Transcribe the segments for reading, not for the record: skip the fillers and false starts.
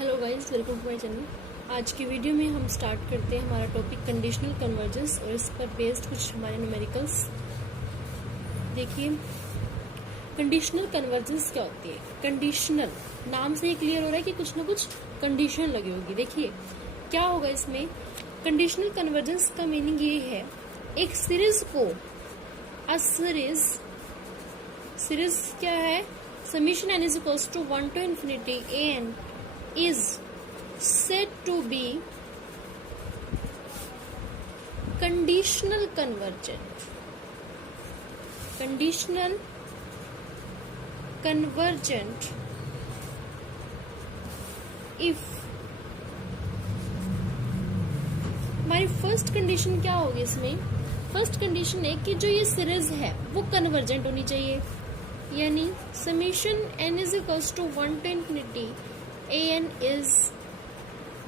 Hello guys, welcome to my channel. आज की video में हम स्टार्ट करते हैं हमारा टॉपिक कंडीशनल कन्वर्जेंस और इस पर बेस्ड कुछ हमारे न्यूमेरिकल्स। देखिए, कंडीशनल कन्वर्जेंस क्या होती है। कंडीशनल नाम से ही क्लियर हो रहा है कि कुछ ना कुछ कंडीशन लगी होगी। देखिए क्या होगा इसमें। कंडीशनल कन्वर्जेंस का मीनिंग ये है, एक सीरीज को सीरीज क्या है, summation n is equals to 1 to infinity an is said to be conditional convergent if हमारी फर्स्ट कंडीशन क्या होगी इसमें। फर्स्ट कंडीशन है कि जो ये सीरीज है वो कन्वर्जेंट होनी चाहिए, यानी summation n is equals to 1 to infinity an is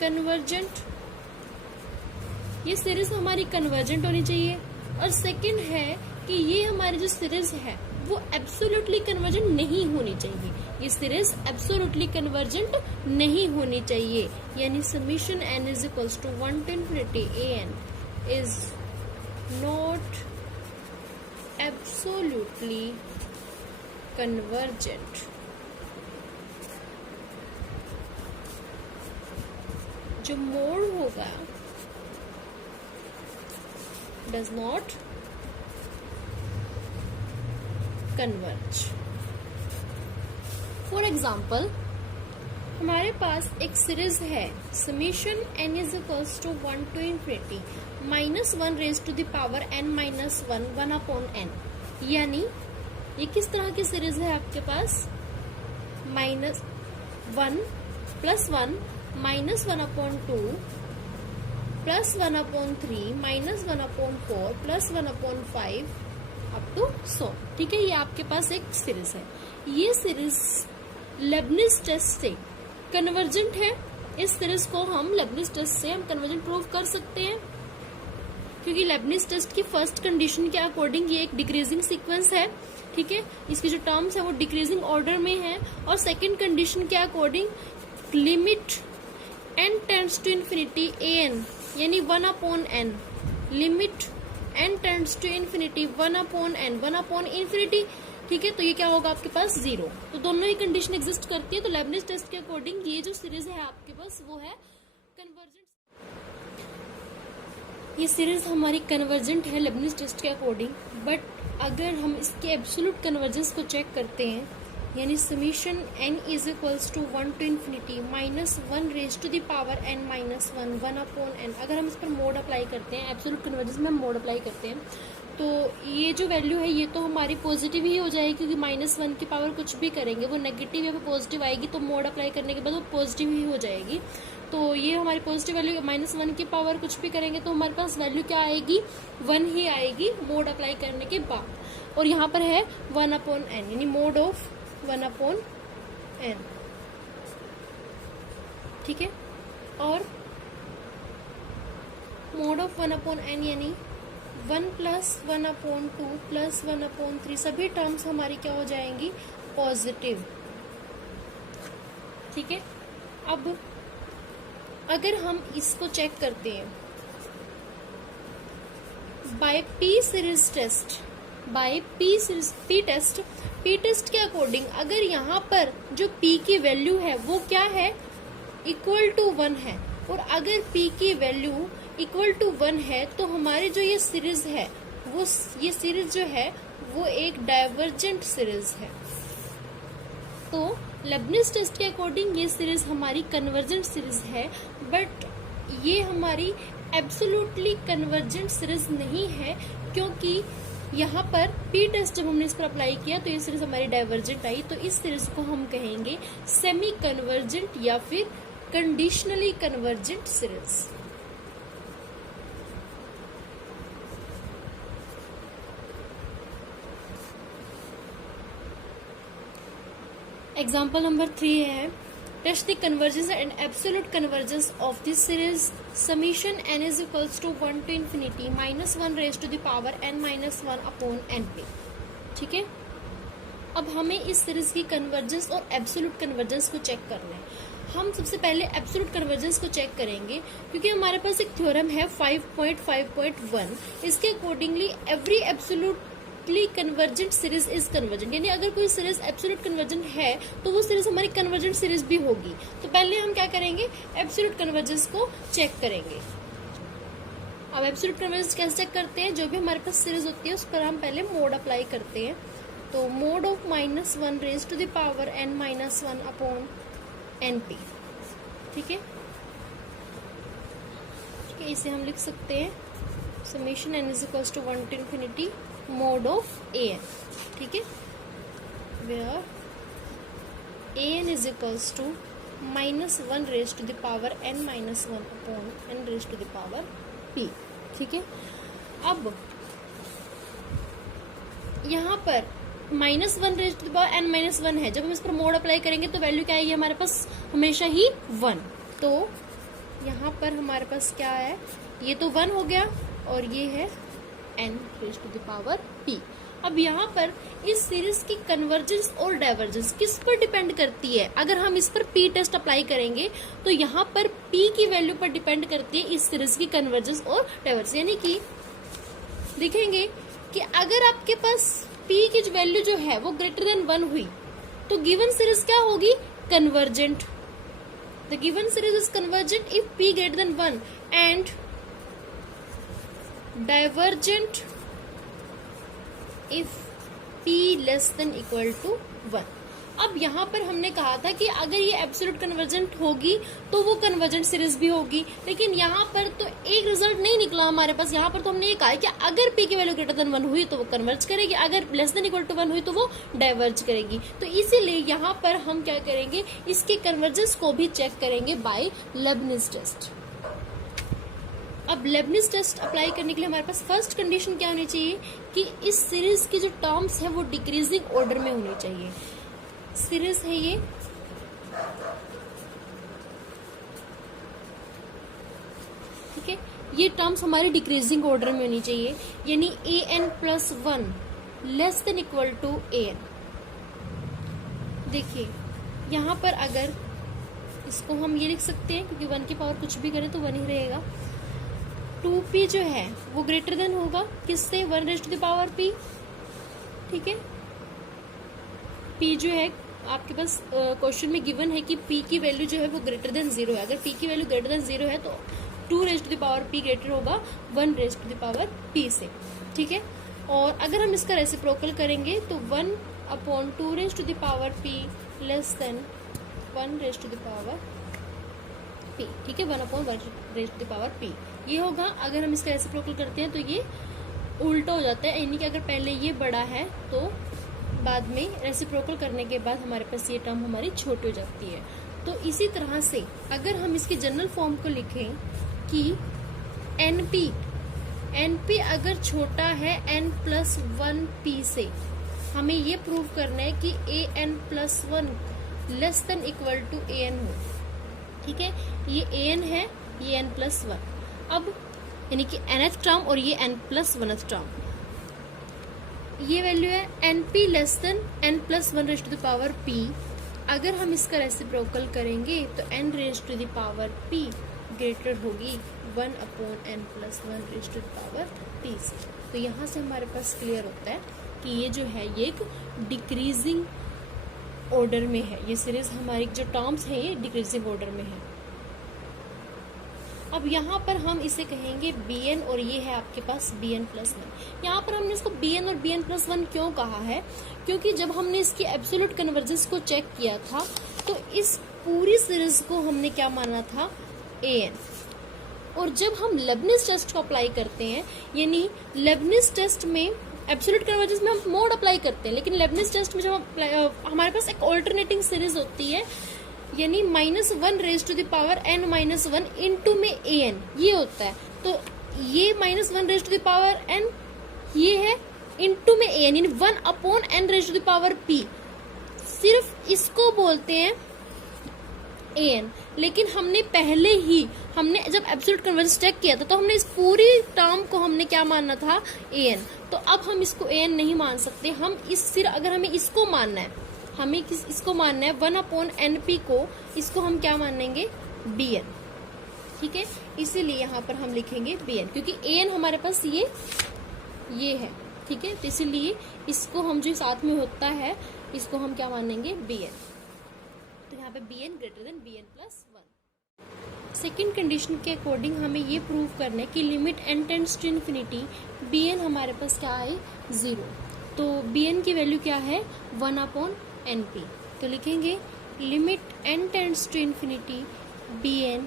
convergent. ये सीरीज हमारी कन्वर्जेंट होनी चाहिए। और सेकंड है कि ये हमारी जो सीरीज है वो एब्सोल्युटली कन्वर्जेंट नहीं होनी चाहिए। ये सीरीज एब्सोल्युटली कन्वर्जेंट नहीं होनी चाहिए, यानी summation n is equals to 1 to infinity an is not absolutely convergent. जो मोड होगा does not converge. For example, हमारे पास एक सीरीज है summation n is equals to 1 to infinity -1 raise to the power n -1 1 upon n। यानी ये किस तरह की सीरीज है आपके पास, -1 +1 -1 upon 2 +1 upon 3 -1 upon 4 +1 upon 5 up to 100। ठीक है, ये आपके पास एक सीरीज है। ये सीरीज लेबनिज टेस्ट से कन्वर्जेंट है। इस सीरीज को हम लेबनिज टेस्ट से हम कन्वर्जेंट प्रूव कर सकते हैं, क्योंकि लेबनिज टेस्ट की फर्स्ट कंडीशन के अकॉर्डिंग ये एक डिक्रीजिंग सीक्वेंस है। ठीक है, इसकी जो टर्म्स है वो डिक्रीजिंग ऑर्डर में है। और सेकंड कंडीशन के according limit n tends to infinity an यानी 1 upon n, limit n tends to infinity 1 upon n 1 upon infinity. ठीक है, तो ये क्या होगा आपके पास 0। तो दोनों ही कंडीशन एग्जिस्ट करती है। तो लेबनिज टेस्ट के अकॉर्डिंग ये जो सीरीज है आपके पास वो है कन्वर्जेंट। ये सीरीज हमारी कन्वर्जेंट है लेबनिज टेस्ट के अकॉर्डिंग। बट अगर हम इसके एब्सोल्यूट कन्वर्जेंस को चेक करते हैं, यानी summation n is equals to 1 to infinity -1 raise to the power n -1 1 upon n। अगर हम इस पर मोड अप्लाई करते हैं, एब्सोल्यूट कन्वर्जेंस में हम मोड अप्लाई करते हैं, तो ये जो वैल्यू है ये तो हमारी पॉजिटिव ही हो जाएगी, क्योंकि -1 की पावर कुछ भी करेंगे वो नेगेटिव या पॉजिटिव आएगी। तो मोड अप्लाई करने के बाद वो पॉजिटिव ही हो जाएगी। तो ये हमारी पॉजिटिव वैल्यू, -1 की पावर कुछ भी करेंगे तो हमारे पास वैल्यू क्या आएगी, 1 ही आएगी मोड अप्लाई करने के बाद। और यहाँ पर है 1 अपॉन n, यानी मोड ऑफ 1 अपॉन n। ठीक है, और मोड ऑफ 1 अपॉन n यानी 1 + 1 अपॉन 2 + 1 अपॉन 3, सभी टर्म्स हमारी क्या हो जाएंगी, पॉजिटिव। ठीक है, अब अगर हम इसको चेक करते हैं बाय पी टेस्ट के अकॉर्डिंग, अगर यहाँ पर जो p की वैल्यू है वो क्या है, इक्वल टू 1 है, और अगर p की वैल्यू इक्वल टू 1 है तो हमारी जो ये सीरीज है वो, ये सीरीज जो है वो एक डाइवर्जेंट सीरीज है। तो लेबनिज टेस्ट के अकॉर्डिंग ये सीरीज हमारी कन्वर्जेंट सीरीज है, बट ये हमारी एब्सोल्युटली कन्वर्जेंट सीरीज नहीं है, क्योंकि यहाँ पर पी टेस्ट जब हमने इस पर अप्लाई किया तो ये सीरीज हमारी डाइवर्जेंट आई। तो इस सीरीज को हम कहेंगे सेमी कन्वर्जेंट या फिर conditionally convergent series. Example number 3 है, test the convergence and absolute convergence of this series summation n is equals to 1 to infinity -1 raise to the power n -1 upon n पे। ठीक है, अब हमें इस सीरीज की कन्वर्जेंस और एब्सोल्यूट कन्वर्जेंस को चेक करना है। हम सबसे पहले एब्सोल्यूट कन्वर्जेंस को चेक करेंगे, क्योंकि हमारे पास एक थ्योरम है 5.5.1। इसके accordingly every absolutely convergent series is convergent, यानी अगर कोई सीरीज एब्सोल्यूट कन्वर्जेंट है तो वो सीरीज हमारी कन्वर्जेंट सीरीज भी होगी। तो पहले हम क्या करेंगे, एब्सोल्यूट कन्वर्जेंस को चेक करेंगे। अब एब्सोल्यूट कन्वर्जेंस कैसे चेक करते हैं, जो भी हमारे पास सीरीज होती है उस पर हम पहले मोड अप्लाई करते हैं। तो mod of -1 raise to the power n-1 upon np, ठीक है, इसे हम लिख सकते हैं summation n is equals to 1 to infinity mod of an, ठीक है, where an is equals to -1 raise to the power n-1 upon n raise to the power p, ठीक है। अब यहाँ पर -1 raise to the power n-1 है, जब हम इस पर मोड अप्लाई करेंगे तो वैल्यू क्या आएगी हमारे पास, हमेशा ही 1। तो यहाँ पर हमारे पास क्या है, ये तो 1 हो गया और ये है n raise to the power p। अब यहाँ पर इस सीरीज की कन्वर्जेंस और डाइवर्जेंस किस पर डिपेंड करती है, अगर हम इस पर p टेस्ट अप्लाई करेंगे तो यहाँ पर p की वैल्यू पर डिपेंड करती है इस सीरीज की कन्वर्जेंस और डाइवर्जेंस। यानी कि देखेंगे कि अगर आपके पास p की वैल्यू जो है वो ग्रेटर देन 1 हुई तो गिवन सीरीज क्या होगी, convergent. The given series is convergent if p greater than 1 and divergent if p less than equal to 1। अब यहाँ पर हमने कहा था कि अगर ये एब्सोल्यूट कन्वर्जेंट होगी तो वो कन्वर्जेंट सीरीज भी होगी, लेकिन यहाँ पर तो एक रिजल्ट नहीं निकला हमारे पास। यहाँ पर तो हमने ये कहा कि अगर p की वैल्यू ग्रेटर देन 1 हुई तो वो कन्वर्ज करेगी, अगर लेस देन इक्वल टू 1 हुई तो वो डाइवर्ज करेगी। तो इसीलिए यहाँ पर हम क्या करेंगे, इसके कन्वर्जेंस को भी चेक करेंगे बाय लेबनिज टेस्ट। अब लेबनिज टेस्ट अप्लाई करने के लिए हमारे पास फर्स्ट कंडीशन क्या होनी चाहिए कि इस सीरीज की जो टर्म्स है वो डिक्रीजिंग ऑर्डर में होनी चाहिए। सीरीज है ये, ठीक है, ये टर्म्स हमारी डिक्रीजिंग ऑर्डर में होनी चाहिए, यानी an+1 less than equal to an। देखिए यहाँ पर अगर इसको हम ये लिख सकते हैं, क्योंकि 1 की पावर कुछ भी करें तो 1 ही रहेगा। 2p जो है वो ग्रेटर देन होगा किससे, 1 raise to the power p, ठीक है। p जो है आपके पास क्वेश्चन में गिवन है कि p की वैल्यू जो है वो ग्रेटर देन 0 है। अगर p की वैल्यू ग्रेटर देन 0 है तो 2 raise to the power p greater होगा 1 raise to the power p से, ठीक है। और अगर हम इसका रेसिप्रोकल करेंगे तो 1/2 raise to the power p less than 1 raise to the power p, ठीक है, 1/1 raise to the power p ये होगा। अगर हम इसका रेसिप्रोकल करते हैं तो ये उल्टा हो जाता है, यानी कि अगर पहले ये बड़ा है तो बाद में रेसिप्रोकल करने के बाद हमारे पास ये टर्म हमारी छोटी हो जाती है। तो इसी तरह से अगर हम इसकी जनरल फॉर्म को लिखें कि np अगर छोटा है n+1p से, हमें ये प्रूव करना है कि an+1 less than equal to an हो, ठीक है। ये an है, ये n+1। अब यानी कि nth टर्म और ये n+1th टर्म, ये वैल्यू है np less than n+1 raise to the power p। अगर हम इसका रेसिप्रोकल करेंगे तो n raise to the power p greater होगी 1/n+1 raise to the power p से। तो यहाँ से हमारे पास क्लियर होता है कि ये जो है ये एक डिक्रीजिंग ऑर्डर में है, ये सीरीज हमारी जो टर्म्स है ये डिक्रीजिंग ऑर्डर में है। अब यहाँ पर हम इसे कहेंगे bn और ये है आपके पास bn+1। यहाँ पर हमने इसको bn और bn+1 क्यों कहा है, क्योंकि जब हमने इसकी एब्सोल्यूट कन्वर्जेंस को चेक किया था तो इस पूरी सीरीज को हमने क्या माना था, an। और जब हम लेबनिज टेस्ट को अप्लाई करते हैं, यानी लेबनिज टेस्ट में एब्सोल्यूट कन्वर्जेंस में हम मोड अप्लाई करते हैं, लेकिन लेबनिज टेस्ट में जब हमारे पास एक ऑल्टरनेटिंग सीरीज होती है, यानी -1 raise to the power n-1 into में an ये होता है। तो ये -1 raise to the power n ये है इनटू में an, यानी 1/n raise to the power p, सिर्फ इसको बोलते हैं an। लेकिन हमने पहले ही जब एब्सोल्यूट कन्वर्जेंस चेक किया था तो हमने इस पूरी टर्म को हमने क्या माना था, an। तो अब हम इसको an नहीं मान सकते, हम अगर हमें इसको मानना है, इसको मानना है 1/np को, इसको हम क्या मानेंगे, bn, ठीक है। इसीलिए यहाँ पर हम लिखेंगे bn, क्योंकि an हमारे पास ये है, ठीक है। तो इसीलिए इसको हम जो साथ में होता है इसको हम क्या मानेंगे, bn। तो यहाँ पे bn greater than bn+1। Second condition के अकॉर्डिंग हमें ये प्रूव करना है कि limit n tends to infinity, bn हमारे पास क्या है, 0। तो bn की वैल्यू क्या है, 1/np। तो लिखेंगे limit n tends to infinity bn,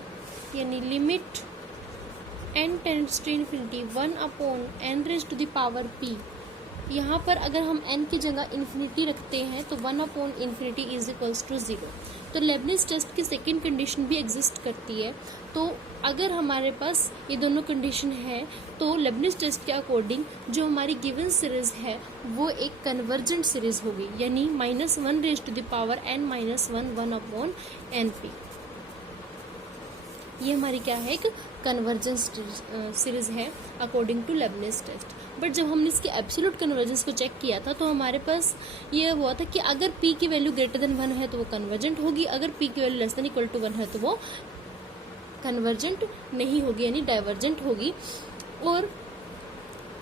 यानी limit n tends to infinity 1/n⁻p। यहाँ पर अगर हम n की जगह इन्फिनिटी रखते हैं तो 1/∞ इज इक्वल्स टू 0। तो लेबनिज टेस्ट की सेकेंड कंडीशन भी एग्जिस्ट करती है। तो अगर हमारे पास ये दोनों कंडीशन है तो लेबनिज टेस्ट के अकॉर्डिंग जो हमारी गिवन सीरीज है वो एक कन्वर्जेंट सीरीज होगी, यानी -1⁻n−1 1/np। ये हमारी क्या है, एक कन्वर्जेंस सीरीज है according to Leibniz test. But जब हमने इसके एब्सोल्यूट कन्वर्जेंस को चेक किया था तो हमारे पास ये हुआ था कि अगर p की वैल्यू ग्रेटर देन 1 है तो वो कन्वर्जेंट होगी, अगर p की value less than equal to 1 है तो वो कन्वर्जेंट नहीं होगी, यानी डाइवर्जेंट होगी। और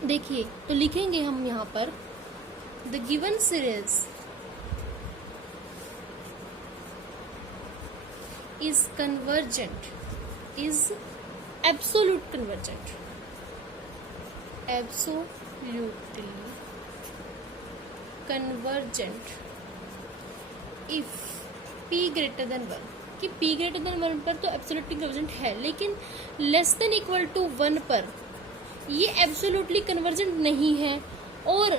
देखिए तो लिखेंगे हम यहाँ पर the given series is convergent, is absolute convergent, absolutely convergent if p greater than 1, कि p greater than 1 पर तो absolutely convergent है, लेकिन less than equal to 1 पर ये absolutely convergent नहीं है। और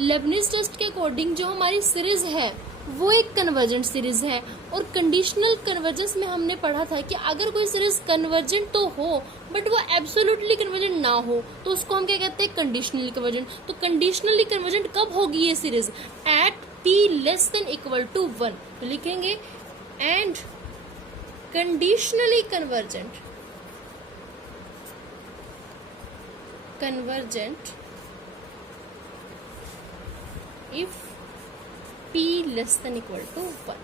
लेबनिज टेस्ट के अकॉर्डिंग जो हमारी सीरीज है वो एक कन्वर्जेंट सीरीज है। और कंडीशनल कन्वर्जेंस में हमने पढ़ा था कि अगर कोई सीरीज कन्वर्जेंट तो हो बट वो एब्सोल्युटली कन्वर्जेंट ना हो तो उसको हम क्या कहते हैं, कंडीशनली कन्वर्जेंट। तो कंडीशनली कन्वर्जेंट कब होगी ये series, at p less than equal to 1। तो लिखेंगे and conditionally convergent if p less than equal to 1।